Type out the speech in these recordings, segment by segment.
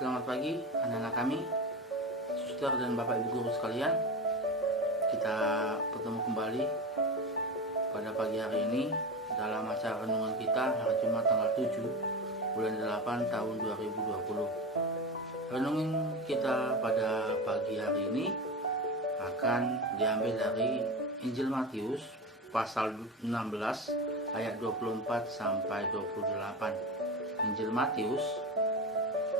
Selamat pagi anak-anak kami, suster dan bapak ibu guru sekalian. Kita bertemu kembali pada pagi hari ini dalam acara renungan kita hari Jumat tanggal 7 bulan 8 tahun 2020. Renungan kita pada pagi hari ini akan diambil dari Injil Matius pasal 16 ayat 24 sampai 28. Injil Matius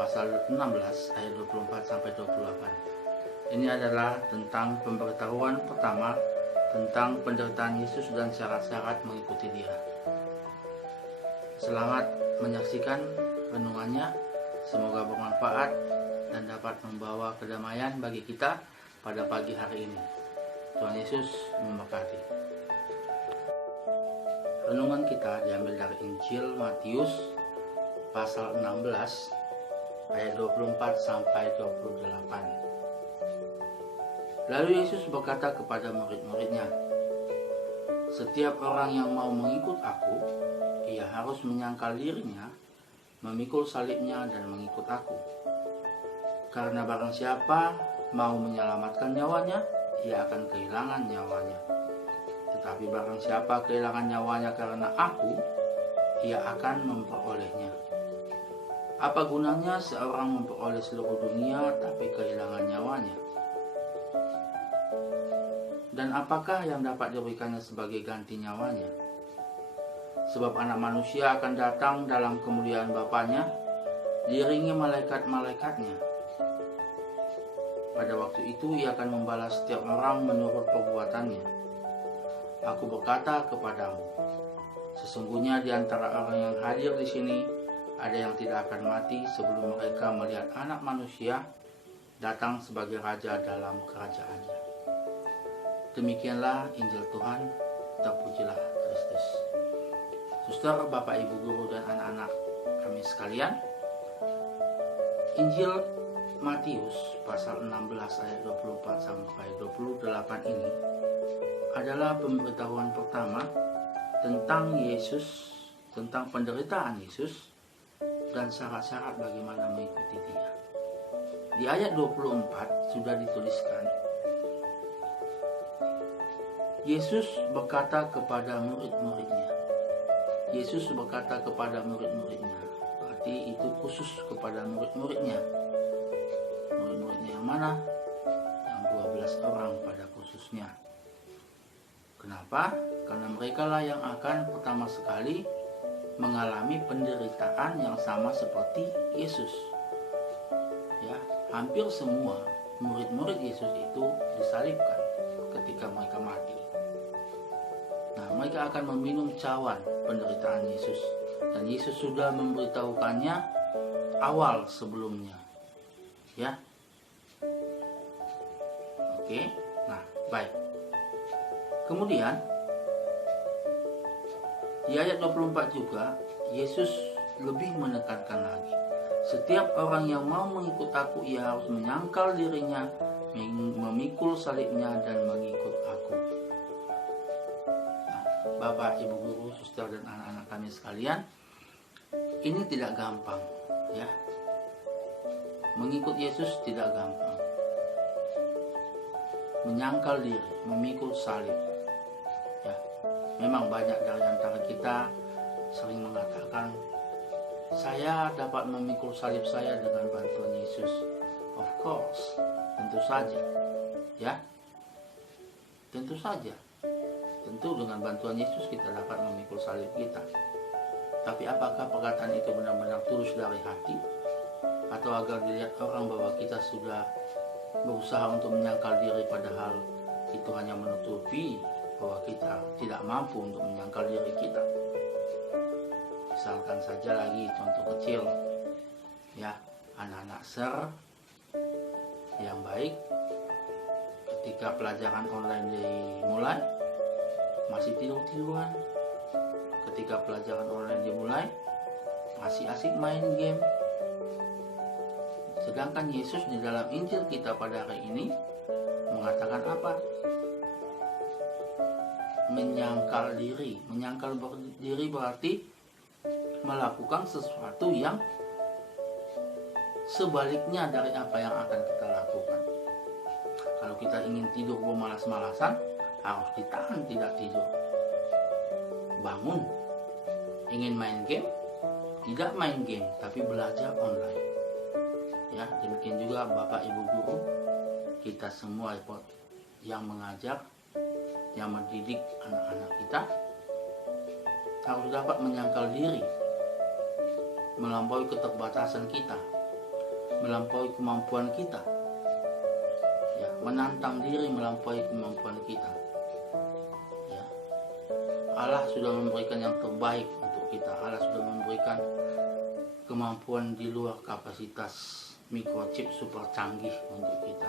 pasal 16 ayat 24 sampai 28. Ini adalah tentang pemberitahuan pertama tentang penderitaan Yesus dan syarat-syarat mengikuti Dia. Selamat menyaksikan renungannya. Semoga bermanfaat dan dapat membawa kedamaian bagi kita pada pagi hari ini. Tuhan Yesus memberkati. Renungan kita diambil dari Injil Matius pasal 16 ayat 24 sampai 28. Lalu Yesus berkata kepada murid-muridnya, "Setiap orang yang mau mengikut aku, ia harus menyangkal dirinya, memikul salibnya dan mengikut aku. Karena barang siapa mau menyelamatkan nyawanya, ia akan kehilangan nyawanya. Tetapi barang siapa kehilangan nyawanya karena aku, ia akan memperolehnya. Apa gunanya seorang memperoleh seluruh dunia tapi kehilangan nyawanya? Dan apakah yang dapat diberikannya sebagai ganti nyawanya? Sebab anak manusia akan datang dalam kemuliaan Bapanya, diiringi malaikat-malaikatnya. Pada waktu itu ia akan membalas setiap orang menurut perbuatannya. Aku berkata kepadamu, sesungguhnya di antara orang yang hadir di sini, ada yang tidak akan mati sebelum mereka melihat Anak Manusia datang sebagai Raja dalam kerajaannya." Demikianlah Injil Tuhan, terpujilah Kristus. Suster, bapak, ibu guru, dan anak-anak kami sekalian, Injil Matius pasal 16 ayat 24 sampai 28 ini adalah pemberitahuan pertama tentang Yesus, tentang penderitaan Yesus dan syarat-syarat bagaimana mengikuti Dia. Di ayat 24 sudah dituliskan, Yesus berkata kepada murid-muridnya. Yesus berkata kepada murid-muridnya, berarti itu khusus kepada murid-muridnya. Murid-muridnya yang mana? Yang 12 orang pada khususnya. Kenapa? Karena mereka lah yang akan pertama sekali mengalami penderitaan yang sama seperti Yesus. Ya, hampir semua murid-murid Yesus itu disalibkan ketika mereka mati. Nah, mereka akan meminum cawan penderitaan Yesus, dan Yesus sudah memberitahukannya awal sebelumnya. Ya. Oke. Nah, baik. Kemudian di ayat 24 juga Yesus lebih menekankan lagi. Setiap orang yang mau mengikut aku, ia harus menyangkal dirinya, memikul salibnya dan mengikut aku. Nah, bapak, ibu guru, suster, dan anak-anak kami sekalian, ini tidak gampang, ya. Mengikut Yesus tidak gampang. Menyangkal diri, memikul salib. Ya, memang banyak dari antara kita sering mengatakan, saya dapat memikul salib saya dengan bantuan Yesus. Of course, tentu saja. Ya, tentu saja. Tentu dengan bantuan Yesus kita dapat memikul salib kita. Tapi apakah perkataan itu benar-benar tulus dari hati? Atau agar dilihat orang bahwa kita sudah berusaha untuk menyangkal diri, padahal itu hanya menutupi bahwa kita tidak mampu untuk menyangkal diri kita. Misalkan saja lagi contoh kecil, ya, anak-anak yang baik ketika pelajaran online dimulai masih tidur-tiduran, ketika pelajaran online dimulai masih asik main game. Sedangkan Yesus di dalam Injil kita pada hari ini mengatakan apa? Menyangkal diri. Menyangkal diri berarti melakukan sesuatu yang sebaliknya dari apa yang akan kita lakukan. Kalau kita ingin tidur bermalas-malasan, harus ditahan tidak tidur. Bangun. Ingin main game, tidak main game, tapi belajar online. Ya, demikian juga Bapak Ibu guru, kita semua yang mengajar, yang mendidik anak-anak kita, harus dapat menyangkal diri, melampaui keterbatasan kita, melampaui kemampuan kita, ya, menantang diri melampaui kemampuan kita. Ya. Allah sudah memberikan yang terbaik untuk kita. Allah sudah memberikan kemampuan di luar kapasitas microchip super canggih untuk kita.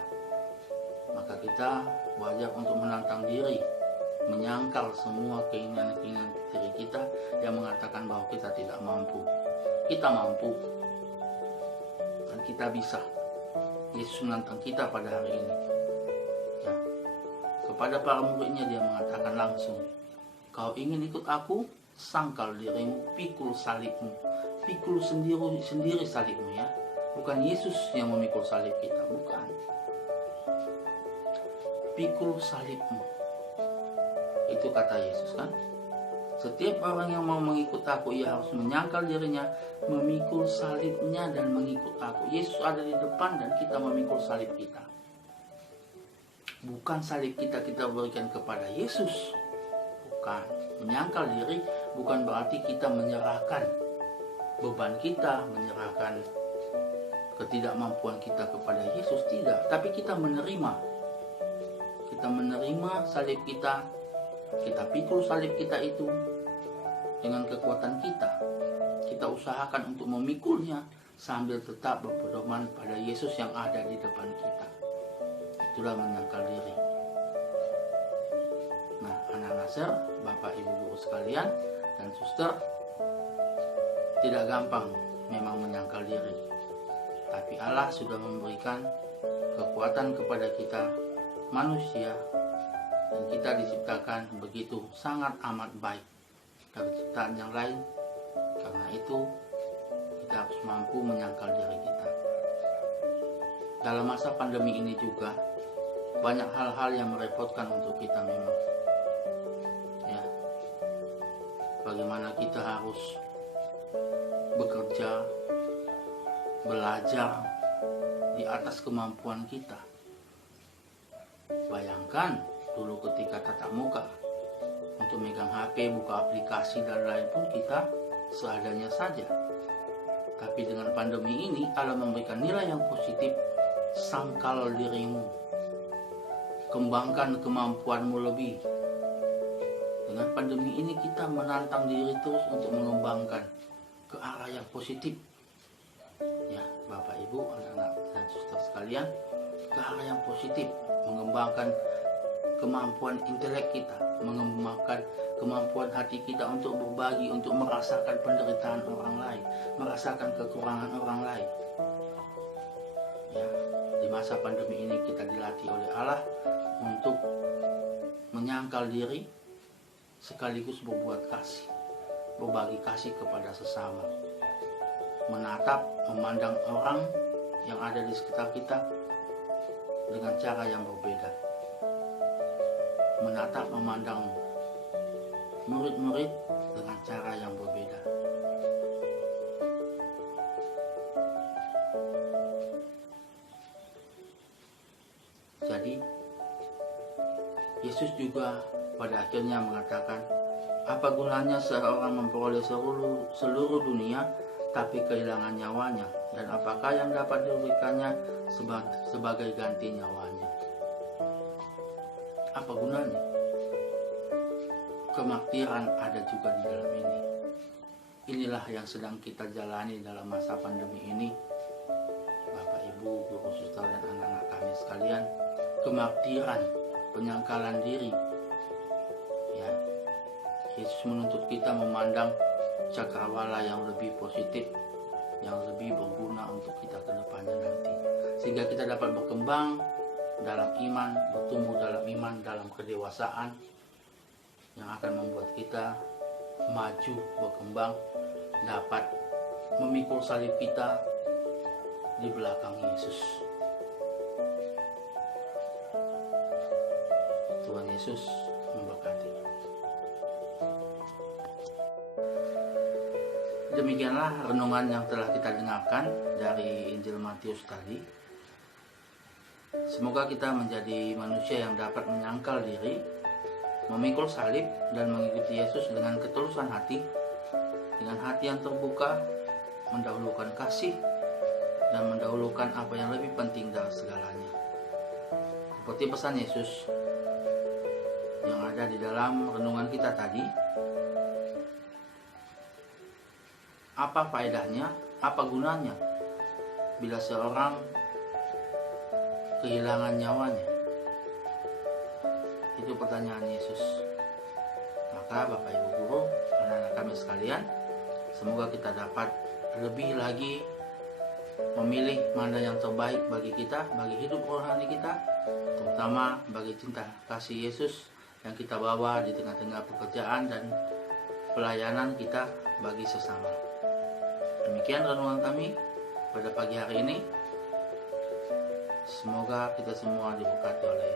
Maka kita wajar untuk menantang diri, menyangkal semua keinginan-keinginan diri kita yang mengatakan bahwa kita tidak mampu. Kita mampu dan kita bisa. Yesus menantang kita pada hari ini. Ya. Kepada para muridnya dia mengatakan langsung, kau ingin ikut aku, sangkal dirimu, pikul salibmu. Pikul sendiri salibmu ya. Bukan Yesus yang memikul salib kita, bukan. Pikul salibmu. Itu kata Yesus kan. Setiap orang yang mau mengikut aku, ia harus menyangkal dirinya, memikul salibnya dan mengikut aku. Yesus ada di depan dan kita memikul salib kita. Bukan salib kita berikan kepada Yesus. Bukan. Menyangkal diri bukan berarti kita menyerahkan beban kita, menyerahkan ketidakmampuan kita kepada Yesus, tidak. Tapi kita menerima. Kita menerima salib kita. Kita pikul salib kita itu dengan kekuatan kita. Kita usahakan untuk memikulnya sambil tetap berpedoman pada Yesus yang ada di depan kita. Itulah menyangkal diri. Nah, anak Nasr, Bapak Ibu guru sekalian dan suster, tidak gampang memang menyangkal diri. Tapi Allah sudah memberikan kekuatan kepada kita manusia, dan kita diciptakan begitu sangat amat baik dari ciptaan yang lain. Karena itu kita harus mampu menyangkal diri kita. Dalam masa pandemi ini juga banyak hal-hal yang merepotkan untuk kita memang. Ya. Bagaimana kita harus bekerja, belajar di atas kemampuan kita. Bayangkan dulu ketika tatap muka, untuk megang HP, buka aplikasi dan lain pun kita seadanya saja. Tapi dengan pandemi ini Allah memberikan nilai yang positif. Sangkal dirimu, kembangkan kemampuanmu lebih. Dengan pandemi ini kita menantang diri terus untuk mengembangkan ke arah yang positif. Ya, Bapak Ibu, anak-anak dan suster sekalian, ke arah yang positif, mengembangkan kemampuan intelek kita, mengembangkan kemampuan hati kita untuk berbagi, untuk merasakan penderitaan orang lain, merasakan kekurangan orang lain. Ya, di masa pandemi ini kita dilatih oleh Allah untuk menyangkal diri sekaligus berbuat kasih, berbagi kasih kepada sesama, menatap, memandang orang yang ada di sekitar kita dengan cara yang berbeda, menatap, memandang murid-murid dengan cara yang berbeda. Jadi Yesus juga pada akhirnya mengatakan, apa gunanya seorang memperoleh seluruh dunia tapi kehilangan nyawanya, dan apakah yang dapat diberikannya sebagai ganti nyawanya? Apa gunanya? Kemartiran ada juga di dalam ini. Inilah yang sedang kita jalani dalam masa pandemi ini, Bapak Ibu, guru suster dan anak-anak kami sekalian. Kemartiran, penyangkalan diri. Ya, Yesus menuntut kita memandang cakrawala yang lebih positif, yang lebih berguna untuk kita ke depannya nanti, sehingga kita dapat berkembang dalam iman, bertumbuh dalam iman, dalam kedewasaan yang akan membuat kita maju, berkembang, dapat memikul salib kita di belakang Yesus. Tuhan Yesus memberkati. Demikianlah renungan yang telah kita dengarkan dari Injil Matius tadi. Semoga kita menjadi manusia yang dapat menyangkal diri, memikul salib dan mengikuti Yesus dengan ketulusan hati, dengan hati yang terbuka, mendahulukan kasih dan mendahulukan apa yang lebih penting dari segalanya. Seperti pesan Yesus yang ada di dalam renungan kita tadi, apa faedahnya, apa gunanya bila seorang kehilangan nyawanya? Itu pertanyaan Yesus. Maka Bapak Ibu Guru, anak-anak kami sekalian, semoga kita dapat lebih lagi memilih mana yang terbaik bagi kita, bagi hidup rohani kita, terutama bagi cinta kasih Yesus yang kita bawa di tengah-tengah pekerjaan dan pelayanan kita bagi sesama. Demikian renungan kami pada pagi hari ini. Semoga kita semua diberkati oleh